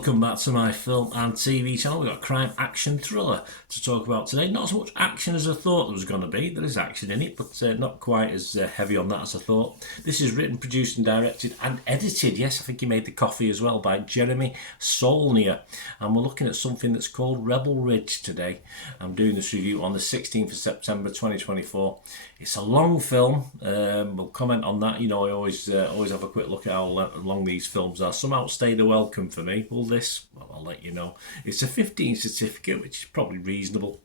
welcome back to my film and TV channel. We've got a crime action thriller to talk about today. Not as much action as I thought there was going to be. There is action in it, but not quite as heavy on that as I thought. This is written, produced and directed and edited, yes, I think he made the coffee as well, by Jeremy Saulnier. And we're looking at something that's called Rebel Ridge today. I'm doing this review on the 16th of September 2024. It's a long film. We'll comment on that. You know, I always have a quick look at how long these films are. Some outstay the welcome for me. Well, this, well, I'll let you know. It's a 15 certificate, which is probably reasonable.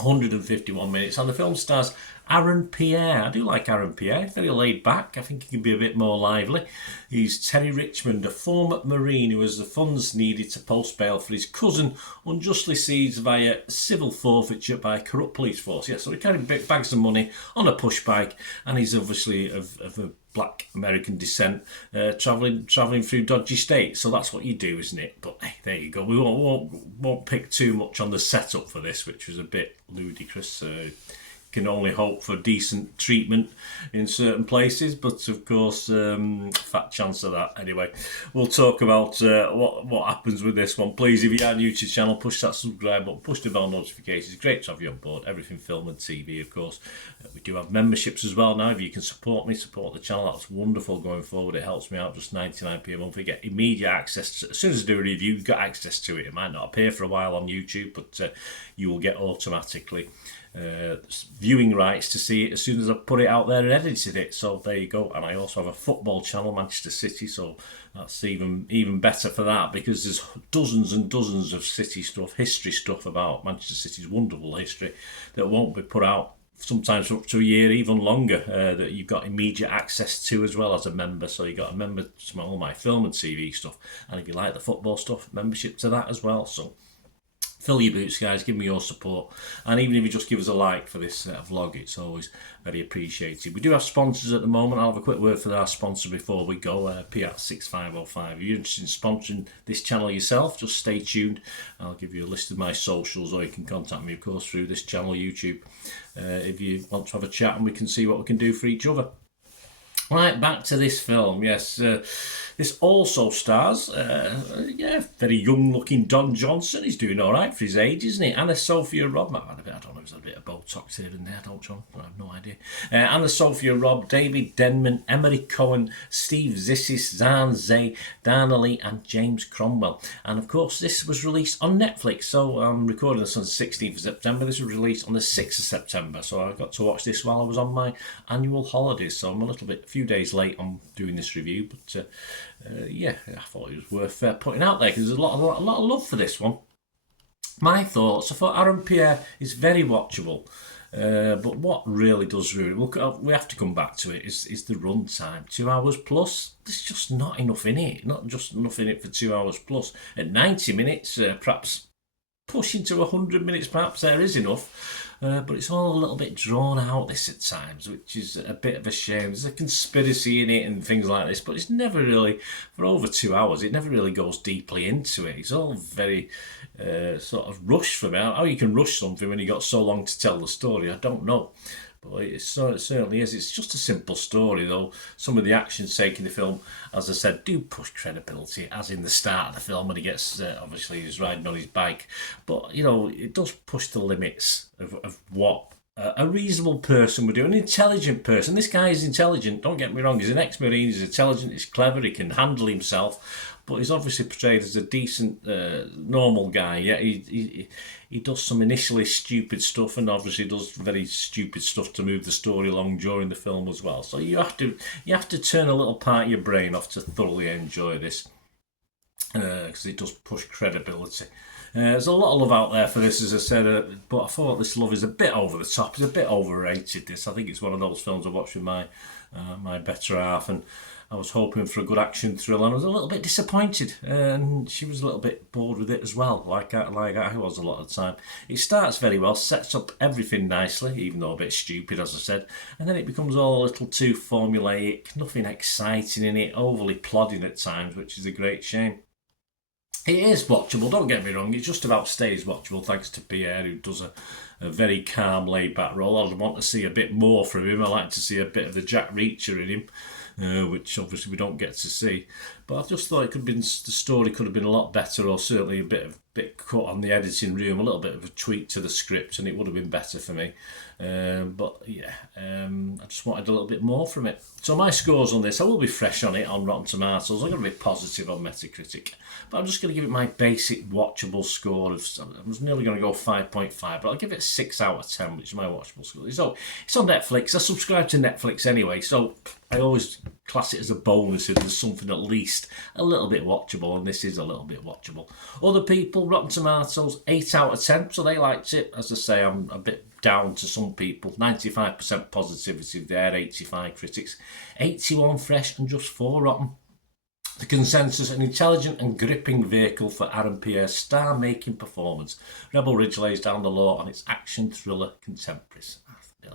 151 minutes, and the film stars Aaron Pierre. I do like Aaron Pierre, very laid back. I think he can be a bit more lively. He's Terry Richmond, a former Marine who has the funds needed to post bail for his cousin unjustly seized via civil forfeiture by a corrupt police force. Yeah, so he carried bags of money on a push bike, and he's obviously of a black American descent, travelling through dodgy states. So that's what you do, isn't it? But hey, there you go. We won't pick too much on the setup for this, which was a bit ludicrous. Can only hope for decent treatment in certain places, but of course, fat chance of that. Anyway, we'll talk about what happens with this one. Please, if you're on YouTube channel, push that subscribe button, push the bell notifications. Great to have you on board. Everything film and TV, of course. We do have memberships as well now. If you can support me, support the channel, that's wonderful going forward. It helps me out. Just 99p a month. You get immediate access. As soon as I do a review, you've got access to it. It might not appear for a while on YouTube, but you will get automatically viewing rights to see it as soon as I put it out there and edited it. So there you go. And I also have a football channel, Manchester City, so that's even better for that, because there's dozens and dozens of City stuff, history stuff about Manchester City's wonderful history that won't be put out sometimes up to a year, even longer, that you've got immediate access to as well as a member. So you've got a member to all my film and TV stuff, and if you like the football stuff, membership to that as well. So fill your boots, guys. Give me your support. And even if you just give us a like for this vlog, it's always very appreciated. We do have sponsors at the moment. I'll have a quick word for our sponsor before we go, Piat6505. If you're interested in sponsoring this channel yourself, just stay tuned. I'll give you a list of my socials, or you can contact me, of course, through this channel, YouTube, if you want to have a chat and we can see what we can do for each other. Right, back to this film. Yes, this also stars, very young-looking Don Johnson. He's doing all right for his age, isn't he? Anna Sophia Robb. I don't know, there's a bit of Botox here and there, don't you? I have no idea. Anna Sophia Robb, David Denman, Emery Cohen, Steve Zissis, Zahn Zay, Dana Lee, and James Cromwell. And of course, this was released on Netflix. So I'm recording this on the 16th of September. This was released on the 6th of September. So I got to watch this while I was on my annual holidays. So I'm a few days late on doing this review, but yeah, I thought it was worth putting out there, because there's a lot of love for this one. My thoughts: I thought Aaron Pierre is very watchable, but what really does ruin it, we have to come back to it, is the run time. 2 hours plus. There's just not enough in it. Not just enough in it for 2 hours plus. At 90 minutes, perhaps pushing to 100 minutes, perhaps there is enough. But it's all a little bit drawn out this at times, which is a bit of a shame. There's a conspiracy in it and things like this, but it's never really, for over 2 hours, it never really goes deeply into it. It's all very sort of rushed for me. How you can rush something when you got so long to tell the story, I don't know. But it certainly is. It's just a simple story, though. Some of the actions taken in the film, as I said, do push credibility, as in the start of the film when he gets, obviously, he's riding on his bike. But, you know, it does push the limits of what a reasonable person would do, an intelligent person. This guy is intelligent, don't get me wrong. He's an ex-Marine, he's intelligent, he's clever, he can handle himself. But he's obviously portrayed as a decent, normal guy. Yeah, he does some initially stupid stuff, and obviously does very stupid stuff to move the story along during the film as well. So you have to turn a little part of your brain off to thoroughly enjoy this, because it does push credibility. There's a lot of love out there for this, as I said, but I thought this love is a bit over the top. It's a bit overrated. This, I think it's one of those films I watched with my better half, and I was hoping for a good action thriller, and I was a little bit disappointed, and she was a little bit bored with it as well, like I was a lot of the time. It starts very well, sets up everything nicely, even though a bit stupid, as I said, and then it becomes all a little too formulaic, nothing exciting in it, overly plodding at times, which is a great shame. It is watchable, don't get me wrong, it just about stays watchable thanks to Pierre, who does a very calm, laid-back role. I'd want to see a bit more from him. I like to see a bit of the Jack Reacher in him. which obviously we don't get to see. But I just thought it could have been, the story could have been a lot better, or certainly a bit cut on the editing room, a little bit of a tweak to the script, and it would have been better for me. But yeah, I just wanted a little bit more from it. So my scores on this, I will be fresh on it on Rotten Tomatoes. I'm going to be positive on Metacritic, but I'm just going to give it my basic watchable score of, I was nearly going to go 5.5, but I'll give it a 6 out of 10, which is my watchable score. So it's on Netflix. I subscribe to Netflix anyway, so I always class it as a bonus if there's something at least a little bit watchable, and this is a little bit watchable. Other people, Rotten Tomatoes, 8 out of 10, so they liked it. As I say, I'm a bit down to some people. 95% positivity there, 85 critics, 81 fresh, and just 4 rotten. The consensus: an intelligent and gripping vehicle for Aaron Pierre's star-making performance. Rebel Ridge lays down the law on its action thriller contemporaries.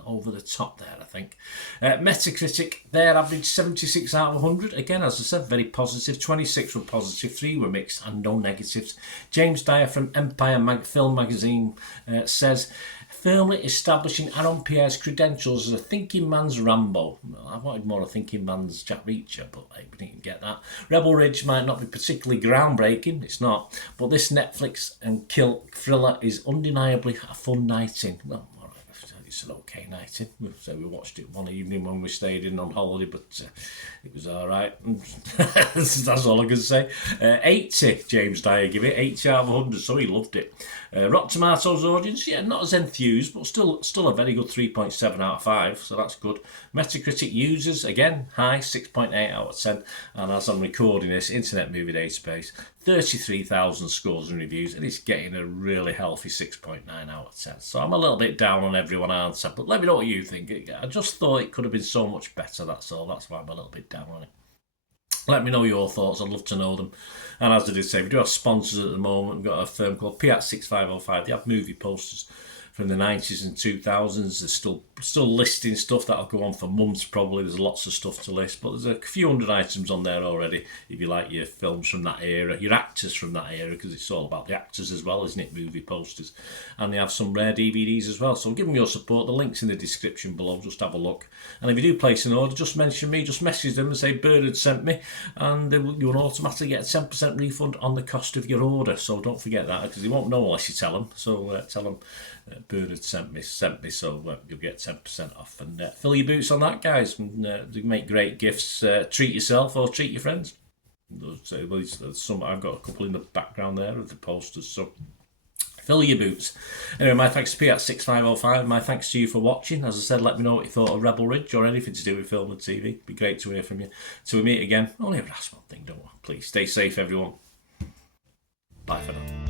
Over the top there, I think. Metacritic, their average 76 out of 100. Again, as I said, very positive. 26 were positive, 3 were mixed, and no negatives. James Dyer from Empire Film Magazine says, firmly establishing Aaron Pierre's credentials as a thinking man's Rambo. Well, I wanted more a thinking man's Jack Reacher, but we didn't get that. Rebel Ridge might not be particularly groundbreaking, it's not, but this Netflix and kill thriller is undeniably a fun night in. Well, it's an okay night in. So we watched it one evening when we stayed in on holiday, but it was all right. That's all I can say. 80, James Dyer give it, 80 out of 100, so he loved it. Rotten Tomatoes audience, yeah, not as enthused, but still a very good 3.7 out of 5, so that's good. Metacritic users, again, high, 6.8 out of 10, and as I'm recording this, Internet Movie Database, 33,000 scores and reviews, and it's getting a really healthy 6.9 out of 10. So I'm a little bit down on everyone, aren't I? But let me know what you think. I just thought it could have been so much better, that's all. That's why I'm a little bit down on it. Let me know your thoughts, I'd love to know them. And as I did say, we do have sponsors at the moment. We've got a firm called Piat6505. They have movie posters from the 90s and 2000s. They're still listing stuff that'll go on for months probably. There's lots of stuff to list, but there's a few hundred items on there already if you like your films from that era, your actors from that era, because it's all about the actors as well, isn't it, movie posters. And they have some rare DVDs as well, so give them your support. The link's in the description below, just have a look. And if you do place an order, just mention me, just message them and say Bird had sent me, and you'll automatically get a 10% refund on the cost of your order. So don't forget that, because they won't know unless you tell them. So tell them Bird had sent me, so you'll get 10% off. And fill your boots on that, guys. And, they make great gifts. Treat yourself or treat your friends. I've got a couple in the background there of the posters, so fill your boots. Anyway, my thanks to Piat6505. My thanks to you for watching. As I said, let me know what you thought of Rebel Ridge or anything to do with film and TV. It'd be great to hear from you. Till we meet again, only ever ask one thing, don't we? Please stay safe, everyone. Bye for now.